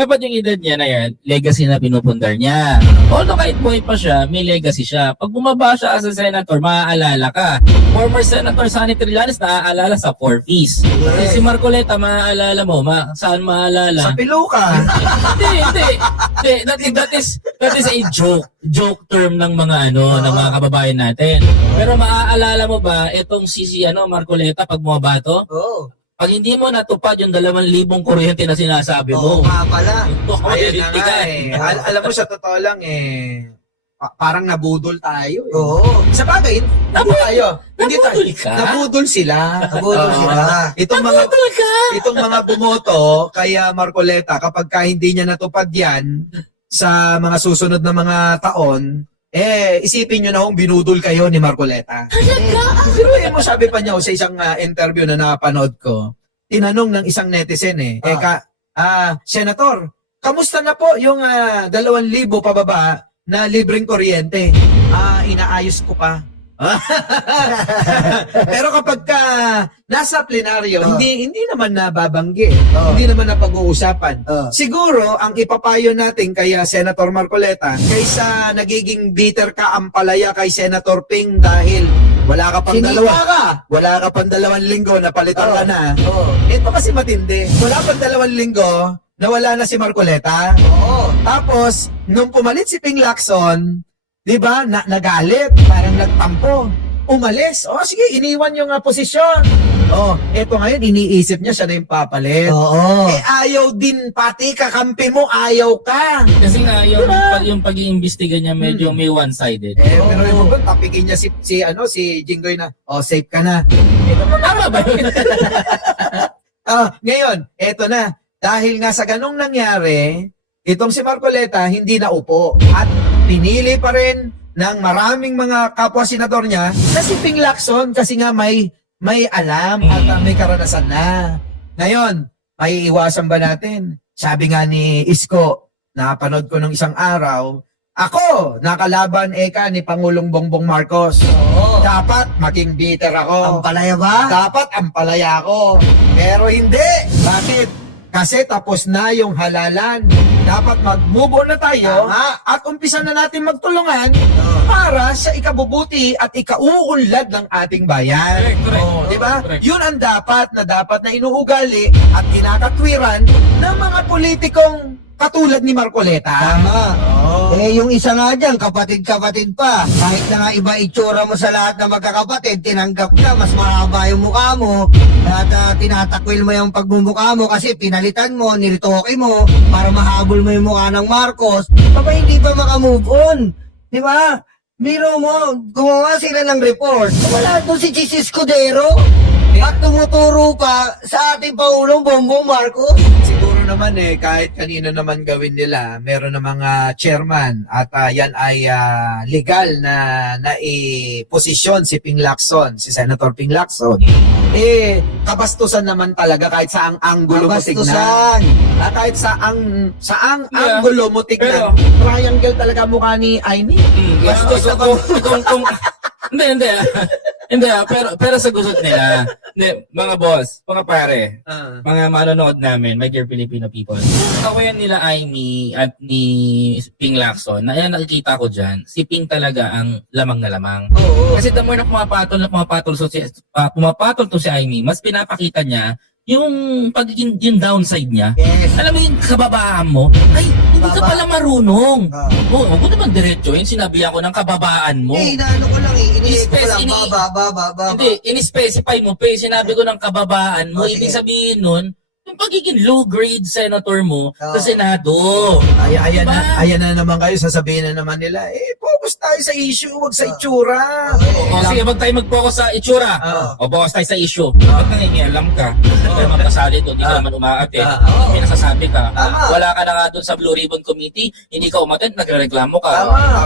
dapat yung edad niya na yan, legacy na pinupundar niya. Although kahit buhay pa siya, may legacy siya. Pag bumaba siya as a senator, maaalala ka. Former Senator Sonny Trillanes, naaalala sa 4 Ps. Si Marcoleta, maaalala mo, saan maaalala? Sa Piluka. Hindi. That is a joke term ng mga ng mga kababayan natin. Pero maaalala mo ba itong si Marcoleta pag bumaba to? Oo. Pag hindi mo natupad yung 2,000 kuryente na sinasabi Oo mo. nga pala. Ayun na nga eh. Alam mo, sa totoo lang parang nabudol tayo eh. Oo. Sa bagay, hindi tayo. Nabudol ka? Nabudol sila. Nabudol sila. Itong mga bumoto kaya Marcoleta, kapag hindi niya natupad yan sa mga susunod na mga taon, isipin nyo na kung binudol kayo ni Marcoleta. Pero mo, sabi pa niya sa isang interview na napanood ko, tinanong ng isang netizen Senator, kamusta na po yung 2,000 pababa na libreng kuryente? Inaayos ko pa. Pero kapag nasa plenaryo, hindi naman nababanggi. Hindi naman napag-uusapan. Siguro, ang ipapayo natin kay Senator Marcoleta, kaysa nagiging bitter ka ang palaya kay Senator Ping dahil wala ka pang wala ka pang 2 linggo na palitan ka na. Ito kasi matindi. Wala pang 2 linggo na wala na si Marcoleta. Tapos, nung pumalit si Ping Lacson, di ba, nagalit, parang nagtampo, umalis. Sige, iniwan yung posisyon. Eto ngayon, iniisip niya siya na yung papalit. Ayaw din, pati kakampi mo, ayaw ka. Kasi nga, yung pag-iimbestiga niya medyo may one-sided. Pero yung ba, tapikin niya si Jinggoy na, safe ka na. Tama ba yun? Ngayon, eto na. Dahil nga sa ganong nangyari, itong si Marcoleta hindi naupo. At pinili pa rin ng maraming mga kapwa senador niya na si Ping Lacson kasi nga may alam at may karanasan na. Ngayon, may iwasan ba natin? Sabi nga ni Isko, napanood ko nung isang araw, ako, nakalaban ni Pangulong Bongbong Marcos. Dapat maging bitter ako. Ampalaya ba? Dapat ampalaya ako. Pero hindi. Bakit? Kasi tapos na yung halalan. Dapat mag-move on na tayo at umpisa na natin magtulungan para sa ikabubuti at ikauunlad ng ating bayan. Correct. Di ba? Yun ang dapat na inuugali at kinakatwiran ng mga politikong katulad ni Marcoleta. Tama. Yung isa nga dyan, kapatid-kapatid pa. Kahit na nga iba itsura mo sa lahat na magkakapatid, tinanggap na, mas mahaba yung mukha mo. At tinatakwil mo yung pagmumukha mo kasi pinalitan mo, niritoke mo, para mahabol mo yung mukha ng Marcos. Papa, hindi pa makamove on. Di ba? Biro mo, gumawa sila ng report. Wala doon si Chis Escudero. At tumuturo pa sa ating Pangulong Bongbong Marcos. Siguro naman kahit kanino naman gawin nila, meron na mga chairman at yan ay legal na naiposisyon si Ping Lacson, si Senator Ping Lacson. Kabastusan naman talaga kahit saang anggulo mo tignan. At kahit saang anggulo mo tignan. Triangle talaga mukha ni Aimee. Bastos kung Hindi, pero sa gusot nila, mga boss, mga pare, mga manonood namin, my dear Filipino people, kawayan nila Aimee at ni Ping Lacson, na yan nakikita ko dyan, si Ping talaga ang lamang na lamang. Kasi the more na pumapatol to si Aimee, mas pinapakita niya yung yung downside niya. Yes. Alam mo yung kababaan mo, ay, hindi ka pala marunong. Huwag mo naman diretso yun, sinabihan ko ng kababaan mo. Inaano ko lang iniisip ko lang, Hindi, in-specify mo, sinabi ko ng kababaan mo, ibig sabihin nun, yung pagiging low-grade senator mo sa Senado. Ayan na naman kayo, sasabihin na naman nila, focus tayo sa issue, huwag sa itsura. Sige, mag-focus sa itsura. Focus tayo sa issue. Ba't nangingialam ka? Ba't ka naman kasali doon? Hindi ka naman umaate. May nasasabi ka. Wala ka na nga doon sa Blue Ribbon Committee, hindi ka umaten, nagre-reklamo ka.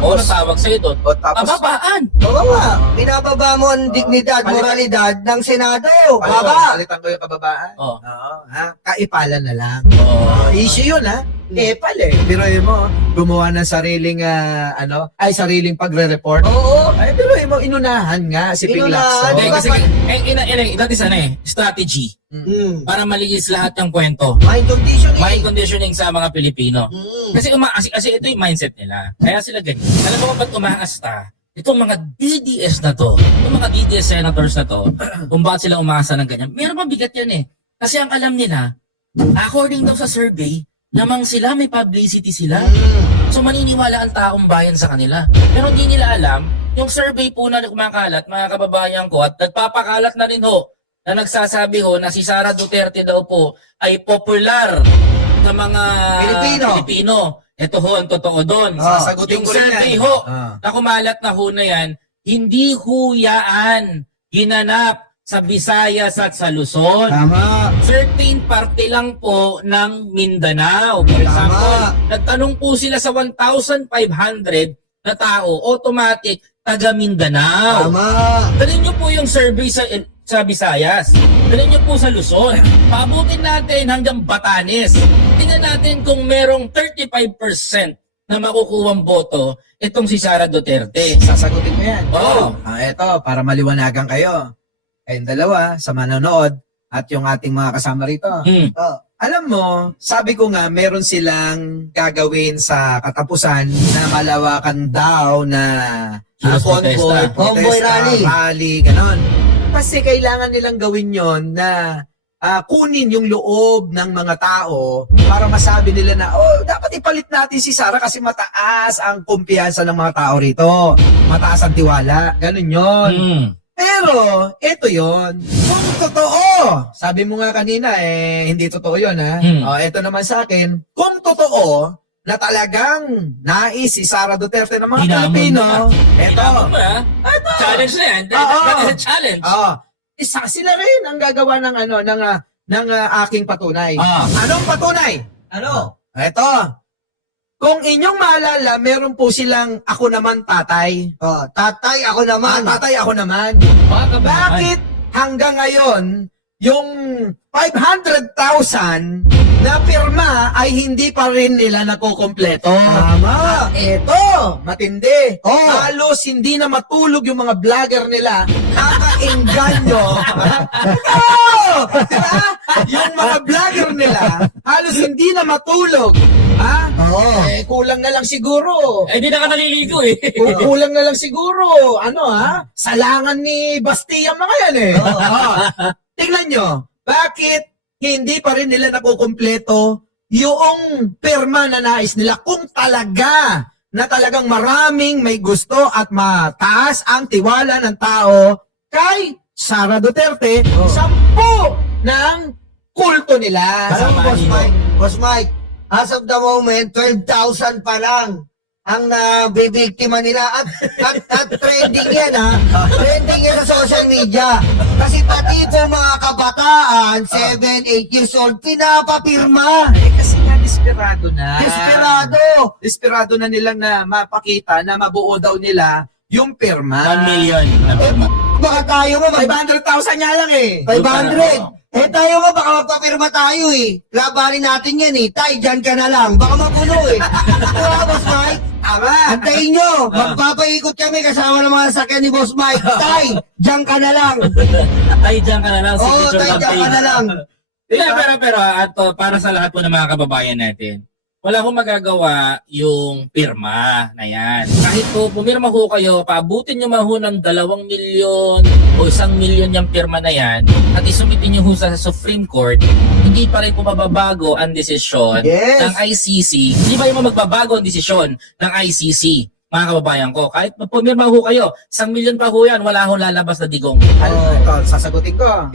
O natawag sa'yo doon. Kababaan. Binababa mo ang dignidad, moralidad ng Senado. Palitan ko yung kababaan. Kaipalan na lang. Issue yun Epal Biruin mo, gumawa ng sariling sariling pagre-report. Biruin mo mo, inunahan nga si Ping Inunahan, Lacson. Hindi, kasi, that is strategy. Para malinis lahat ng kwento. Mind conditioning. Mind conditioning sa mga Pilipino. Mm. Kasi ito yung mindset nila. Kaya sila ganyan. Alam mo kung ba't umaasta? Itong mga DDS na to, itong mga DDS senators na to, kung bakit sila umaasa ng ganyan, meron mabigat yan eh. Kasi ang alam nila, according daw sa survey, namang sila, may publicity sila. So maniniwala ang taong bayan sa kanila. Pero hindi nila alam, yung survey po na kumakalat, mga kababayan ko, at nagpapakalat na rin ho, na nagsasabi ho na si Sara Duterte daw po ay popular sa mga Pilipino. Ito ho ang totoo doon. Sasagutin Yung ko rin survey yan. ho, na kumalat na ho na yan, hindi ho yaan ginanap sa Visayas at sa Luzon. Tama. Certain parte lang po ng Mindanao. For example, nagtanong po sila sa 1,500 na tao, automatic, taga Mindanao. Tama. Dalhin nyo po yung survey sa Visayas. Dalhin nyo po sa Luzon. Paabutin natin hanggang Batanes. Tingnan natin kung merong 35% na makukuhang boto itong si Sara Duterte. Sasagutin ko yan. Oo. Eto, para maliwanagan kayo. Kayong dalawa, sa manonood, at yung ating mga kasama rito. Alam mo, sabi ko nga, meron silang gagawin sa katapusan na malawakan daw na Protesta. Convoy rally, ganon. Kasi kailangan nilang gawin yon na kunin yung loob ng mga tao para masabi nila na, dapat ipalit natin si Sara kasi mataas ang kumpiyansa ng mga tao rito. Mataas ang tiwala. Ganon yon. Pero, ito yon. Kung totoo, sabi mo nga kanina, hindi totoo yon ha. Ito naman sa akin, kung totoo, na talagang nais si Sara Duterte ng mga Pilipino, ito. Challenge na yan. That is a challenge. Isa sila rin ang gagawa ng ng aking patunay. Anong patunay? Ano? Ito. Kung inyong maalala, meron po silang ako naman tatay. Tatay, ako naman. Tatay ako naman. Bakit hanggang ngayon, yung 500,000 na pirma ay hindi pa rin nila nakukompleto? Tama. Ito, matindi. Oh. Halos hindi na matulog yung mga vlogger nila. Nakainganyo. Diba? Yung mga vlogger nila, halos hindi na matulog. Oo. Kulang na lang siguro. Hindi na ka naliligo eh. Kulang na lang siguro. Salangan ni Bastilla mga yan eh. Tingnan nyo, bakit hindi pa rin nila nakukumpleto yung perma na nais nila kung talagang maraming may gusto at mataas ang tiwala ng tao kay Sara Duterte, 10 ng kulto nila. Alam mo, Boss Mike, as of the moment, 12,000 pa lang ang nabibiktima nila at trending yan trending yan sa social media kasi pati po mga kabataan 7, 8 years old pinapapirma Kasi nga desperado na. desperado Na nilang na mapakita na mabuo daw nila yung pirma. 1 million. baka tayo nga 500,000 nga lang eh. 500 tayo nga baka magpapirma tayo labanin natin yan tay dyan ka na lang baka mapuno diba Boss Mike? Antayin nyo, magpapaikot kami kasama ng mga sakyan ni Boss Mike. Tay, dyan ka na lang. Tay, dyan ka na lang. Oo, tay, dyan ka na lang. Pero para sa lahat po ng mga kababayan natin, wala akong magagawa yung pirma na yan. Kahit po pumirma ho kayo, paabutin nyo maho ng 2 milyon o 1 milyon yung pirma na yan at isumitin nyo ho sa Supreme Court, hindi pa rin po mababago ang desisyon ng ICC. Hindi ba yung magbabago ang desisyon ng ICC? Mga kababayan ko, kahit pumirma ho kayo, 1 milyon pa ho yan, wala ho lalabas na digong. Ito, sasagutin ko.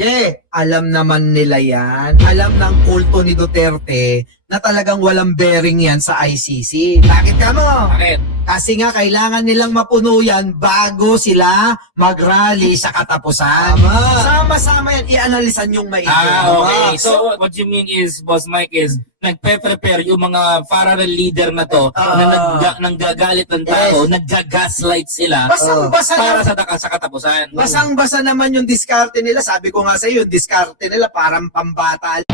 Alam naman nila yan. Alam ng kulto ni Duterte na talagang walang bearing yan sa ICC. Bakit ka mo? Bakit? Kasi nga kailangan nilang mapuno yan bago sila mag-rally sa katapusan. Sama-sama yan, i-analisan yung maigi. Okay. So what you mean is, Boss Mike, is nagpe-prepare yung mga parallel leader na to na nanggagalit ng tao, nagga-gaslight sila Basang-basa para na, sa katapusan. basang-basa naman yung diskarte nila. Sabi ko nga sa iyo, yung diskarte nila parang pambata.